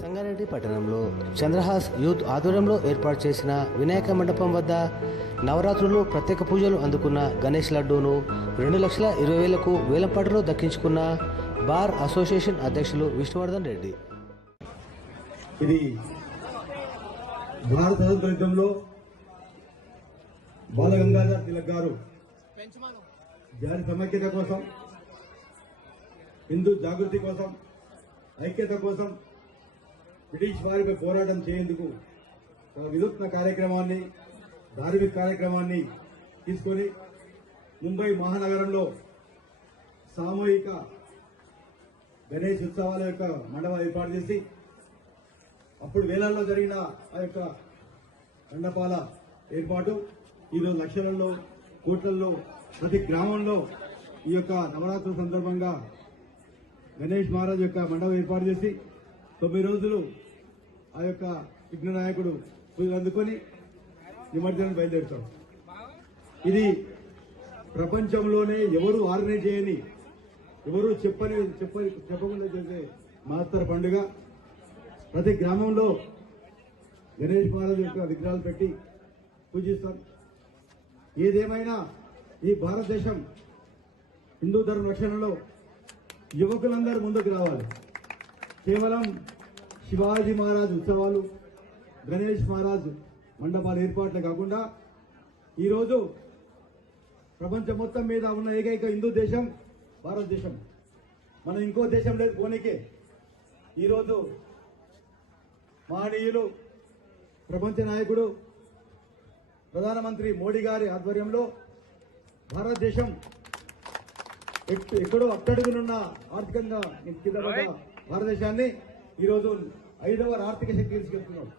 సంగారెడ్డి పట్టణంలో చంద్రహాస్ యూత్ ఆధ్వర్యంలో ఏర్పాటు చేసిన వినాయక మండపం వద్ద నవరాత్రులు ప్రత్యేక పూజలు అందుకున్న గణేష్ లడ్డూను రెండు లక్షల ఇరవై వేలకు వేలంపాటలో దక్కించుకున్న బార్ అసోసియేషన్ అధ్యక్షులు విష్ణువర్ధన్ రెడ్డి. ఇది భారత స్వాతంత్ర యుద్ధంలో బాలగంగాధర్ తిలక్ గారు జాతి సమైక్యత కోసం హిందూ జాగృతి కోసం ఐక్యత కోసం బ్రిటిష్ వారిపై పోరాటం చేయేందుకు ఒక వినూత్న కార్యక్రమాన్ని ధార్మిక కార్యక్రమాన్ని తీసుకొని ముంబై మహానగరంలో సామూహిక గణేష్ ఉత్సవాల యొక్క మండపం ఏర్పాటు చేసి అప్పుడు వేలల్లో జరిగిన ఆ యొక్క మండపాల ఏర్పాటు ఈరోజు లక్షలలో కోట్లలో ప్రతి గ్రామంలో ఈ యొక్క నవరాత్రుల సందర్భంగా గణేష్ మహారాజ్ యొక్క మండపం ఏర్పాటు చేసి తొమ్మిది రోజులు ఆ యొక్క విఘ్న నాయకుడు పూజలు అందుకొని నిమజ్జనం బయలుదేరుతాడు ఇది ప్రపంచంలోనే ఎవరు ఆర్గనైజ్ చేయని ఎవరు చెప్పని చెప్ప చెప్పకుండా చేసే మహత్తర పండుగ. ప్రతి గ్రామంలో గణేష్ మహారాజ్ యొక్క విగ్రహాలు పెట్టి పూజిస్తాం. ఏదేమైనా ఈ భారతదేశం హిందూ ధర్మ రక్షణలో యువకులందరూ ముందుకు రావాలి. కేవలం శివాజీ మహారాజ్ ఉత్సవాలు గణేష్ మహారాజ్ మండపాల ఏర్పాట్లే కాకుండా ఈరోజు ప్రపంచం మొత్తం మీద ఉన్న ఏకైక హిందూ దేశం భారతదేశం మనం ఇంకో దేశం లేదు పోనీకే ఈరోజు మహనీయులు ప్రపంచ నాయకుడు ప్రధానమంత్రి మోడీ గారి ఆధ్వర్యంలో భారతదేశం ఎక్- ఎక్కడో అట్టడుగునున్న ఆర్థికంగా కింద భారతదేశాన్ని ఈరోజు ఐదవ ఆర్థిక శక్తి తీసుకెళ్తున్నాడు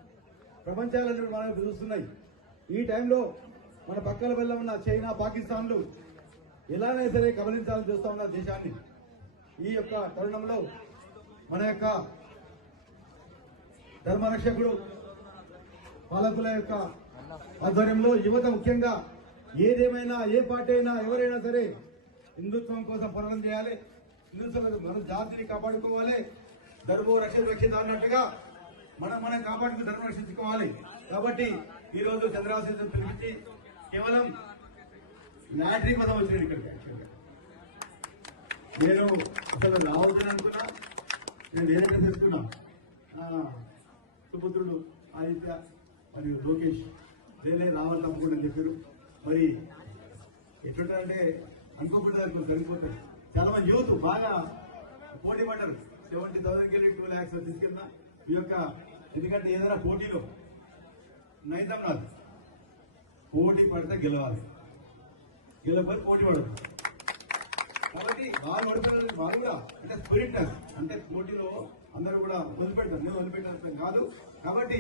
ప్రపంచాలన్నీ మనం చూస్తున్నాయి ఈ టైంలో మన పక్కన వెళ్ళ ఉన్న చైనా పాకిస్తాన్లు ఎలానే సరే గమనించాలని చూస్తా ఉన్న దేశాన్ని. ఈ యొక్క తరుణంలో మన యొక్క ధర్మరక్షకుడు పాలకుల యొక్క ఆధ్వర్యంలో యువత ముఖ్యంగా ఏదేమైనా ఏ పార్టీ అయినా ఎవరైనా సరే హిందుత్వం కోసం పోరాటం చేయాలి. హిందుత్వం మన జాతిని కాపాడుకోవాలి. ధర్మం రక్షణ రక్షిత అన్నట్టుగా మనం మనం కాపాడుకుని ధర్మం రక్షించుకోవాలి. కాబట్టి ఈ రోజు చంద్రాశేషం పిలిపించి కేవలం లాటరీ పదం వచ్చినాడు ఇక్కడికి యాక్చువల్గా. నేను అసలు రావద్దని అనుకున్నా. నేను వేరే తెలుసుకున్నా సుపుత్రుడు ఆదిత్య మరియు లోకేష్ నేనే రావాలి తప్పకుండా చెప్పారు. మరి ఎట్లుంటారంటే అనుకోకుండా సరిపోతారు చాలా మంది యూత్ బాగా పోటీ పడ్డారు. సెవెంటీ థౌసండ్కి వెళ్ళి టూ ల్యాక్స్ తీసుకెళ్ళిన ఈ యొక్క ఎందుకంటే ఏదైనా పోటీలో నైతం రాదు పోటీ పడితే గెలవాలి. గెలవకపోతే పోటీ పడదు. కాబట్టి వాళ్ళు పడుతున్నారు వాళ్ళు కూడా అంటే స్పిరిట్నెస్ అంటే పోటీలో అందరూ కూడా వదిలిపెట్టారు నేను వదిలిపెట్టారు కాదు. కాబట్టి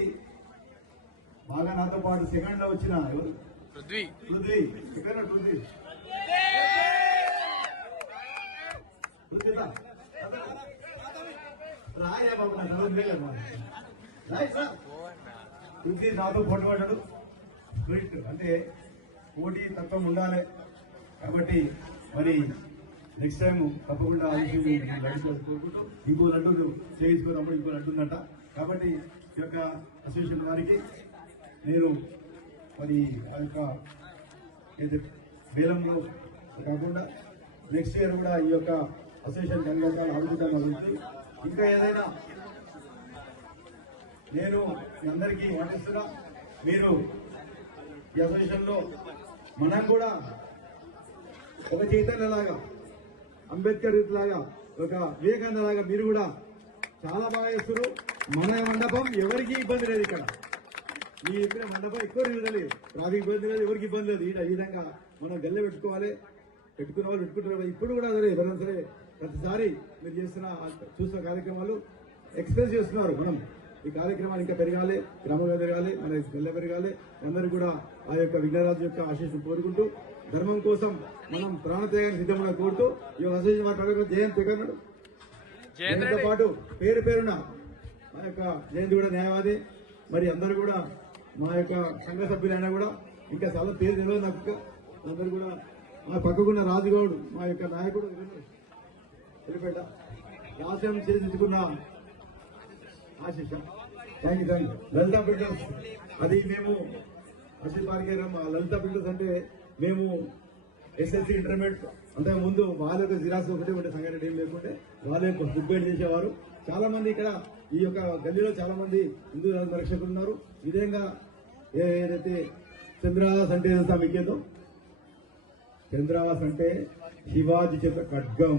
బాగా నాతో పాటు సెకండ్లో వచ్చిన ఎవరు? పృథ్వీ. పృథ్వీ. ఎక్కడ పృథ్వీ. రాయా బాబు నాకు అరవై నాతో పోటీ పడ్డాడు స్పిరిట్ అంటే పోటీ తత్వం ఉండాలి కాబట్టి మరి నెక్స్ట్ టైం తప్పకుండా కోరుకుంటూ ఇంకో లడ్డు చేయించుకున్నప్పుడు ఇంకో లడ్డుందంట కాబట్టి ఈ యొక్క అసోసియేషన్ వారికి నేను మరి ఆ యొక్క ఏది వేలంలో కాకుండా నెక్స్ట్ ఇయర్ కూడా ఈ యొక్క అసోసియేషన్ కనుగొనాలని అభివృద్ధి ఇంకా ఏదైనా నేను అందరికీ వాటిస్తున్నా మీరు ఈ అసోసియేషన్లో మనం కూడా ఒక చైతన్యలాగా అంబేద్కర్ లాగా ఒక వివేకానంద లాగా మీరు కూడా చాలా బాగా చేస్తారు మన మండపం ఎవరికి ఇబ్బంది లేదు ఇక్కడ. మీ ఇక్కడ మండపం ఎక్కువ రోజులు లేదు రాజు ఇబ్బంది లేదు ఎవరికి ఇబ్బంది లేదు. ఈ విధంగా మనం గల్లె పెట్టుకోవాలి. పెట్టుకున్న వాళ్ళు పెట్టుకుంటారు ఇప్పుడు కూడా సరే ఎవరైనా సరే ప్రతిసారి మీరు చేస్తున్న చూస్తున్న కార్యక్రమాలు ఎక్స్ప్రెస్ చేస్తున్నారు మనం. ఈ కార్యక్రమాలు ఇంకా పెరగాలి క్రమంగా పెరగాలి మన గల్లె పెరగాలి. అందరూ కూడా ఆ యొక్క విఘ్నరాజు యొక్క ఆశీస్సులు కోరుకుంటూ ధర్మం కోసం మనం ప్రాణత్యాగాన్ని సిద్ధమని కోరుతూ ఈ అసోసియేషన్ మాట్లాడుకున్న జయంత్ ఎక్కడున్నాడు జయేంద్ర దీంతో పాటు పేరు పేరున మా యొక్క జయంతి కూడా న్యాయవాది. మరి అందరూ కూడా మా యొక్క సంఘ సభ్యులైనా కూడా ఇంకా చాలా పేరు తెలియదు నాకు. అందరూ కూడా మా పక్కకున్న రాజుగౌడ్ మా యొక్క నాయకుడు వెళ్ళిపేట రాష్ట్రం చేసించుకున్న ఆశిష. Thank you thank you Lalitha builders అది మేము అశ్విన్ పార్కేరం లలిత బిల్డర్స్ అంటే మేము ఎస్ఎస్సి ఇంటర్మీడియట్ అంతకు ముందు వాళ్ళ యొక్క జిరాక్స్ ఒకటి ఒకటి సంఘటన ఏం లేకుంటే వాళ్ళ యొక్క ఫుడ్ చేసేవారు. చాలా మంది ఇక్కడ ఈ యొక్క గల్లీలో చాలా మంది హిందూ రక్షకులు ఉన్నారు. విధంగా ఏదైతే చంద్రావాస్ అంటే తెలుసా చంద్రావాస్ అంటే శివాజీ చేత ఖడ్గం.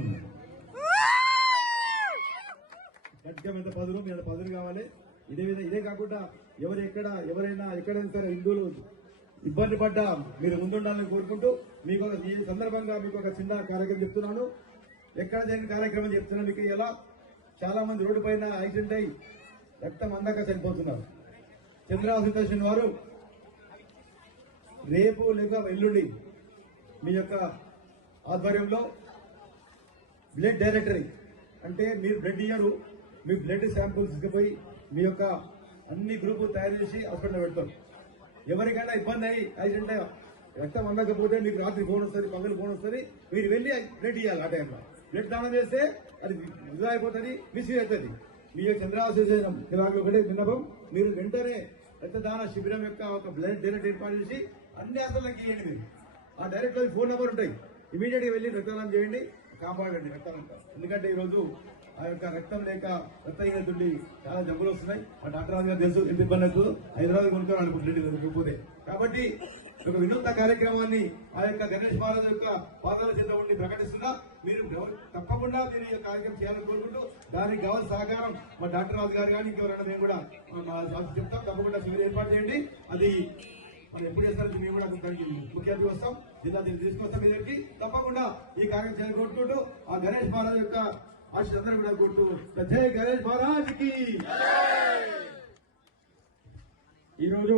ఖడ్గం ఎంత పదులు మీరు పదులు కావాలి. ఇదే విధంగా ఇదే కాకుండా ఎవరు ఎక్కడ ఎవరైనా ఎక్కడైనా సరే హిందువులు ఇబ్బంది పడ్డా మీరు ముందుండాలని కోరుకుంటూ మీకు ఒక ఈ సందర్భంగా మీకు ఒక చిన్న కార్యక్రమం చెప్తున్నాను. ఎక్కడ జరిగిన కార్యక్రమం చెప్తున్నాను మీకు ఎలా? చాలా మంది రోడ్డు పైన యాక్సిడెంట్ అయి రక్తం అందాక చనిపోతున్నారు. చంద్రబాబు సుదర్శన్ వారు రేపు లేక ఎల్లుండి మీ యొక్క ఆధ్వర్యంలో బ్లడ్ డైరెక్టరీ అంటే మీరు బ్లడ్ ఇయ్యరు. మీ బ్లడ్ శాంపుల్స్ తీసుకుపోయి మీ యొక్క అన్ని గ్రూపులు తయారు చేసి హాస్పిటల్లో పెడతాం. ఎవరికైనా ఇబ్బంది అయ్యి యాక్సిడెంట్ రక్తం అందకపోతే మీకు రాత్రి ఫోన్ వస్తుంది పగలు ఫోన్ వస్తుంది మీరు వెళ్ళి బ్లడ్ ఇవ్వాలి ఆ టైంలో బ్లడ్ దానం చేస్తే అది వృధా అయిపోతుంది మిస్యూజ్ అవుతుంది. మీ యొక్క చంద్రాశేషం ఇలాగ ఒకటే విన్నపం మీరు వెంటనే రక్తదాన శిబిరం యొక్క ఒక బ్లడ్ డైరెక్ట్ ఏర్పాటు చేసి అన్ని హాస్పిటల్కి ఇవ్వండి మీరు. ఆ డైరెక్ట్ ఫోన్ నెంబర్ ఉంటాయి. ఇమీడియట్గా వెళ్ళి రక్తదానం చేయండి కాపాడండి రక్తదానం. ఎందుకంటే ఈరోజు ఆ యొక్క రక్తం లేక రక్తహీనతుండి చాలా జబ్బులు వస్తున్నాయి. మా డాక్టర్ రాజు గారు తెలుసు ఎంత ఇబ్బంది అవుతుందో. హైదరాబాద్ కొనుక్కొని అనుకుంటుంది కాబట్టి ఒక వినూత్న కార్యక్రమాన్ని ఆ యొక్క గణేష్ మహారాజు యొక్క పాదాల చేత ఉండి ప్రకటిస్తున్నా. మీరు తప్పకుండా మీరు ఈ యొక్క కార్యక్రమం చేయాలని కోరుకుంటూ దానికి కావాల్సిన సహకారం మా డాక్టర్ రాజు గారు కానీ ఇంకెవరైనా మేము కూడా చెప్తాం. తప్పకుండా శిబిరం ఏర్పాటు చేయండి. అది మనం ఎప్పుడు చేస్తారో మేము కూడా దానికి ముఖ్య అతిథి వస్తాం. జిల్లా తీసుకొస్తాం. ఇద్దరికి తప్పకుండా ఈ కార్యక్రమం చేయాలని కోరుకుంటూ ఆ గణేష్ మహారాజ్ యొక్క ఆశీస్ అందరూ కూడా కోరుతూ జై గణేష్ మహారాజ్కి ఈరోజు